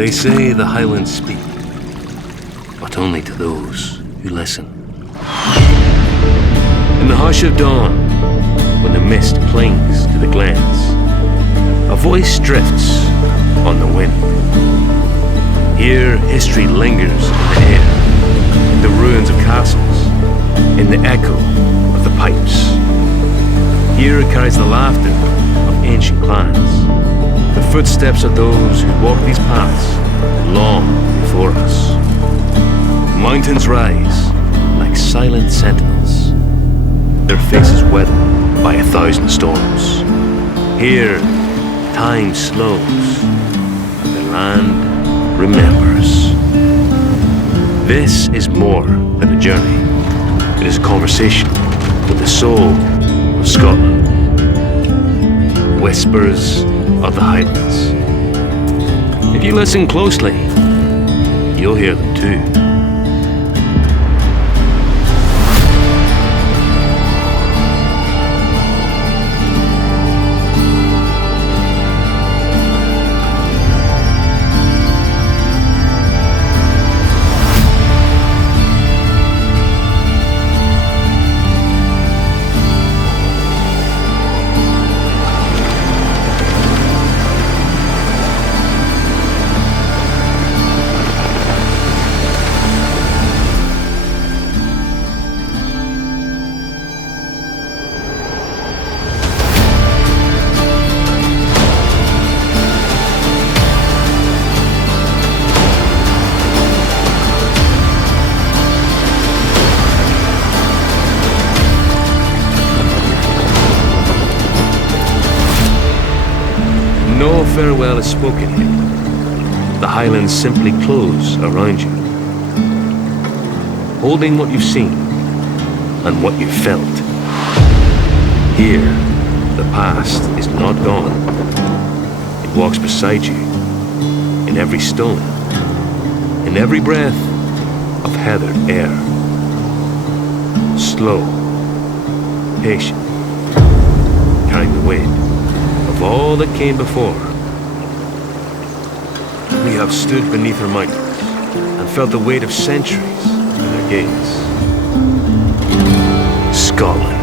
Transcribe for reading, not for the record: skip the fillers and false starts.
They say the Highlands speak, but only to those who listen. In the hush of dawn, when the mist clings to the glens, a voice drifts on the wind. Here history lingers in the air, in the ruins of castles, in the echo of the pipes. Here it carries the laughter of ancient clans, the footsteps of those who walked these paths long before us. Mountains rise like silent sentinels, their faces weathered by 1,000 storms. Here, time slows, and the land remembers. This is more than a journey. It is a conversation with the soul of Scotland. Whispers of the Highlands. If you listen closely, you'll hear them too. No farewell is spoken here. The Highlands simply close around you, holding what you've seen and what you've felt. Here, the past is not gone. It walks beside you, in every stone, in every breath of heathered air. Slow, patient, carrying the weight of all that came before. We have stood beneath her mountains and felt the weight of centuries in their gaze. Scotland.